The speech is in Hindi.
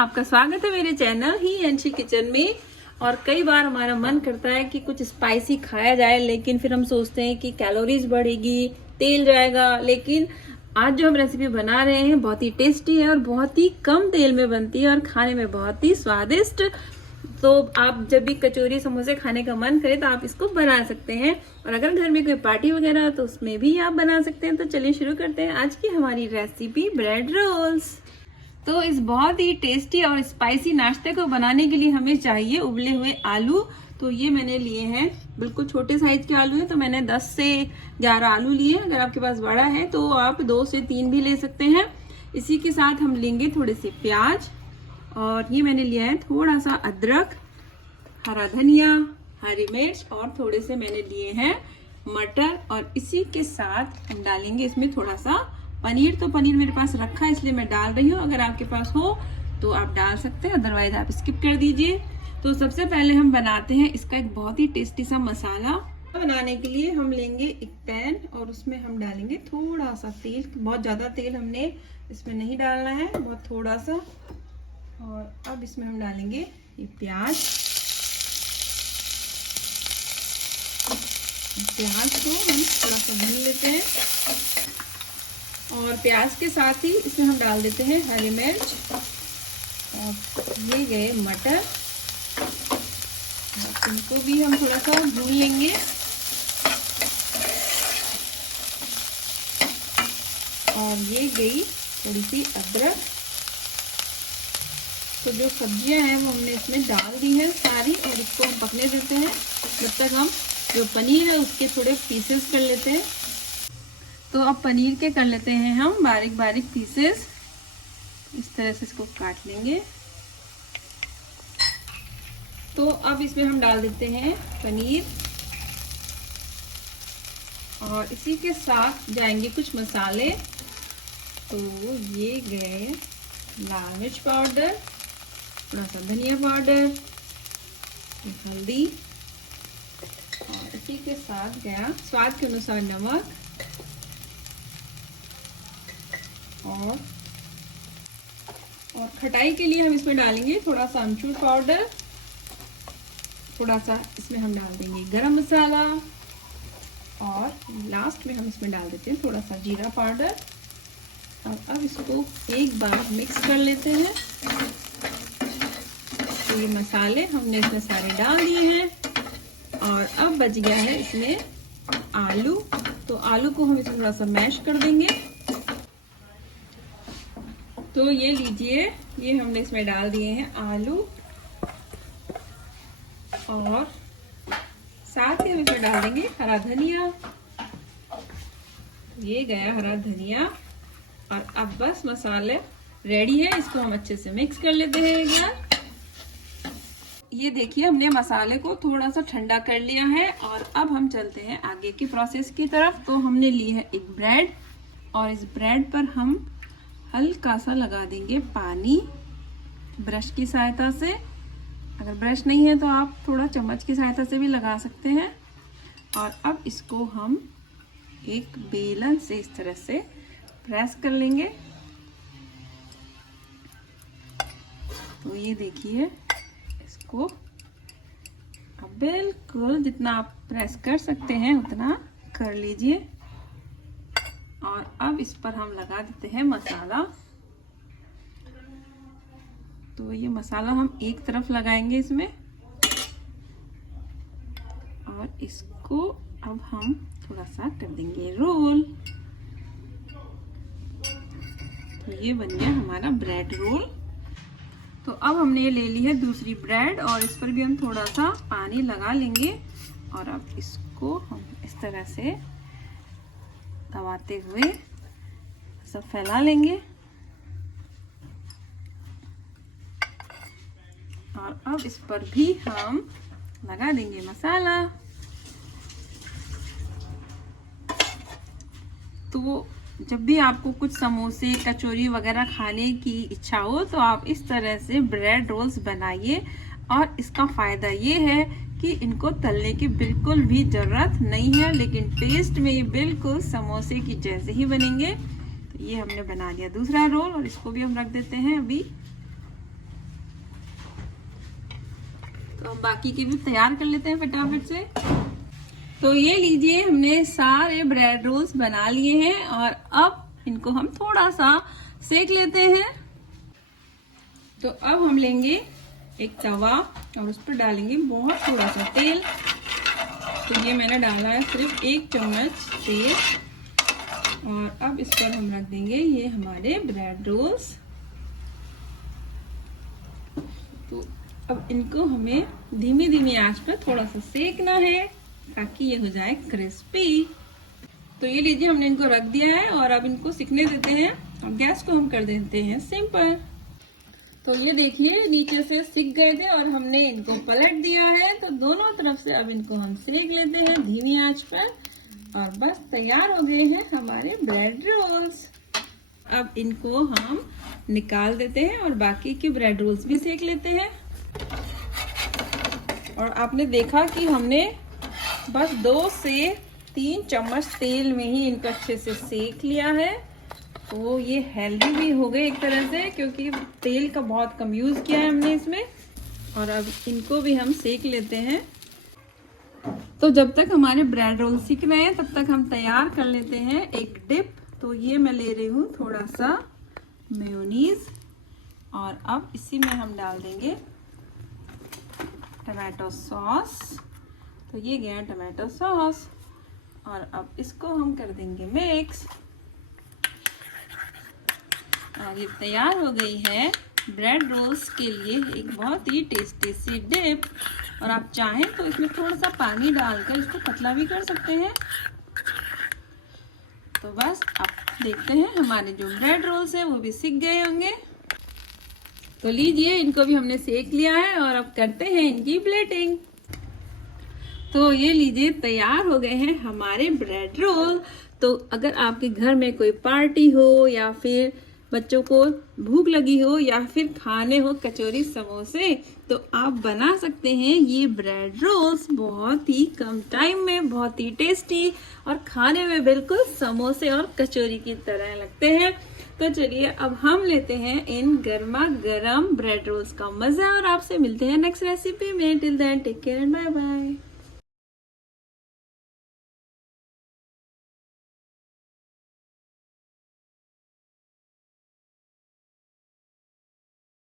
आपका स्वागत है मेरे चैनल ही अंशी किचन में। और कई बार हमारा मन करता है कि कुछ स्पाइसी खाया जाए, लेकिन फिर हम सोचते हैं कि कैलोरीज बढ़ेगी, तेल जाएगा। लेकिन आज जो हम रेसिपी बना रहे हैं बहुत ही टेस्टी है और बहुत ही कम तेल में बनती है और खाने में बहुत ही स्वादिष्ट। तो आप जब भी कचौरी समोसे खाने का मन करे तो आप इसको बना सकते हैं। और अगर घर में कोई पार्टी वगैरह है तो उसमें भी आप बना सकते हैं। तो चलिए शुरू करते हैं आज की हमारी रेसिपी ब्रेड रोल्स। तो इस बहुत ही टेस्टी और स्पाइसी नाश्ते को बनाने के लिए हमें चाहिए उबले हुए आलू। तो ये मैंने लिए हैं, बिल्कुल छोटे साइज के आलू है, तो मैंने 10 से 11 आलू लिए। अगर आपके पास बड़ा है तो आप 2 से 3 भी ले सकते हैं। इसी के साथ हम लेंगे थोड़े से प्याज, और ये मैंने लिया है थोड़ा सा अदरक, हरा धनिया, हरी मिर्च, और थोड़े से मैंने लिए हैं मटर। और इसी के साथ हम डालेंगे इसमें थोड़ा सा पनीर। तो पनीर मेरे पास रखा है इसलिए मैं डाल रही हूँ, अगर आपके पास हो तो आप डाल सकते हैं, अदरवाइज आप स्किप कर दीजिए। तो सबसे पहले हम बनाते हैं इसका एक बहुत ही टेस्टी सा मसाला। बनाने के लिए हम लेंगे एक पैन और उसमें हम डालेंगे थोड़ा सा तेल। बहुत ज़्यादा तेल हमने इसमें नहीं डालना है, बहुत थोड़ा सा। और अब इसमें हम डालेंगे ये प्याज को हम थोड़ा सा भून लेते हैं। और प्याज के साथ ही इसमें हम डाल देते हैं हरी मिर्च, और ये गए मटर, इनको भी हम थोड़ा सा भून लेंगे। और ये गई थोड़ी सी अदरक। तो जो सब्जियां हैं वो हमने इसमें डाल दी है सारी, और इसको हम पकने देते हैं जब तक हम जो पनीर है उसके थोड़े पीसेस कर लेते हैं। तो अब पनीर के कर लेते हैं हम बारीक बारीक पीसेस। इस तरह से इसको काट लेंगे। तो अब इसमें हम डाल देते हैं पनीर, और इसी के साथ जाएंगे कुछ मसाले। तो ये गए लाल मिर्च पाउडर, थोड़ा सा धनिया पाउडर, हल्दी, और इसी के साथ गया स्वाद के अनुसार नमक, और खटाई के लिए हम इसमें डालेंगे थोड़ा सा अमचूर पाउडर, थोड़ा सा इसमें हम डाल देंगे गरम मसाला, और लास्ट में हम इसमें डाल देते हैं थोड़ा सा जीरा पाउडर। और अब इसको एक बार मिक्स कर लेते हैं। तो ये मसाले हमने इसमें सारे डाल दिए हैं, और अब बच गया है इसमें आलू। तो आलू को हम इसमें थोड़ा सा मैश कर देंगे। तो ये लीजिए, ये हमने इसमें डाल दिए हैं आलू, और साथ ही हम इसमें डाल देंगे हरा धनिया। ये गया हरा धनिया, और अब बस मसाले रेडी है। इसको हम अच्छे से मिक्स कर लेते हैं एक बार। ये देखिए हमने मसाले को थोड़ा सा ठंडा कर लिया है, और अब हम चलते हैं आगे की प्रोसेस की तरफ। तो हमने ली है एक ब्रेड, और इस ब्रेड पर हम हल्का सा लगा देंगे पानी ब्रश की सहायता से। अगर ब्रश नहीं है तो आप थोड़ा चम्मच की सहायता से भी लगा सकते हैं। और अब इसको हम एक बेलन से इस तरह से प्रेस कर लेंगे। तो ये देखिए, इसको अब बिल्कुल जितना आप प्रेस कर सकते हैं उतना कर लीजिए। और अब इस पर हम लगा देते हैं मसाला। तो ये मसाला हम एक तरफ लगाएंगे इसमें, और इसको अब हम थोड़ा सा कर देंगे रोल। तो ये बन गया हमारा ब्रेड रोल। तो अब हमने ये ले ली है दूसरी ब्रेड, और इस पर भी हम थोड़ा सा पानी लगा लेंगे, और अब इसको हम इस तरह से दबाते हुए सब फैला लेंगे। और अब इस पर भी हम लगा देंगे मसाला। तो जब भी आपको कुछ समोसे कचौरी वगैरह खाने की इच्छा हो तो आप इस तरह से ब्रेड रोल्स बनाइए। और इसका फ़ायदा ये है कि इनको तलने की बिल्कुल भी ज़रूरत नहीं है, लेकिन टेस्ट में ये बिल्कुल समोसे की जैसे ही बनेंगे। तो ये हमने बना लिया दूसरा रोल, और इसको भी हम रख देते हैं अभी। अब बाकी के भी तैयार कर लेते हैं फटाफट से। तो ये लीजिए, हमने सारे ब्रेड रोल्स बना लिए हैं और अब इनको हम थोड़ा सा सेक लेते हैं। तो अब हम लेंगे एक तवा और उस पर डालेंगे बहुत थोड़ा सा तेल। तो ये मैंने डाला है सिर्फ 1 चम्मच तेल और अब इस पर हम रख देंगे ये हमारे ब्रेड रोल्स। तो अब इनको हमें धीमी धीमी आंच पर थोड़ा सा सेकना है ताकि ये हो जाए क्रिस्पी। तो ये लीजिए, हमने इनको रख दिया है और अब इनको सिकने देते हैं और गैस को हम कर देते हैं सिंपल। तो ये देखिए, नीचे से सिक गए थे और हमने इनको पलट दिया है। तो दोनों तरफ से अब इनको हम सेक लेते हैं धीमी आंच पर और बस तैयार हो गए हैं हमारे ब्रेड रोल्स। अब इनको हम निकाल देते हैं और बाकी के ब्रेड रोल्स भी सेक लेते हैं। और आपने देखा कि हमने बस 2 से 3 चम्मच तेल में ही इनको अच्छे से सेक लिया है। तो ये हेल्दी भी हो गए एक तरह से, क्योंकि तेल का बहुत कम यूज किया है हमने इसमें। और अब इनको भी हम सेक लेते हैं। तो जब तक हमारे ब्रेड रोल सिक रहे हैं तब तक हम तैयार कर लेते हैं एक डिप। तो ये मैं ले रही हूँ थोड़ा सा मेयोनीज और अब इसी में हम डाल देंगे टमाटो सॉस। तो ये गया टमाटो सॉस और अब इसको हम कर देंगे मिक्स और ये तैयार हो गई है ब्रेड रोल्स के लिए एक बहुत ही टेस्टी सी डिप। और आप चाहें तो इसमें थोड़ा सा पानी डालकर इसको पतला भी कर सकते हैं। तो बस आप देखते हैं हमारे जो ब्रेड रोल्स हैं वो भी सिक गए होंगे। तो लीजिए, इनको भी हमने सेक लिया है और अब करते हैं इनकी प्लेटिंग। तो ये लीजिए, तैयार हो गए हैं हमारे ब्रेड रोल। तो अगर आपके घर में कोई पार्टी हो या फिर बच्चों को भूख लगी हो या फिर खाने हो कचौरी समोसे, तो आप बना सकते हैं ये ब्रेड रोल्स बहुत ही कम टाइम में, बहुत ही टेस्टी और खाने में बिल्कुल समोसे और कचौरी की तरह लगते हैं। तो चलिए अब हम लेते हैं इन गर्मा गर्म ब्रेड रोल्स का मजा और आपसे मिलते हैं नेक्स्ट रेसिपी में। Till then take care and bye bye.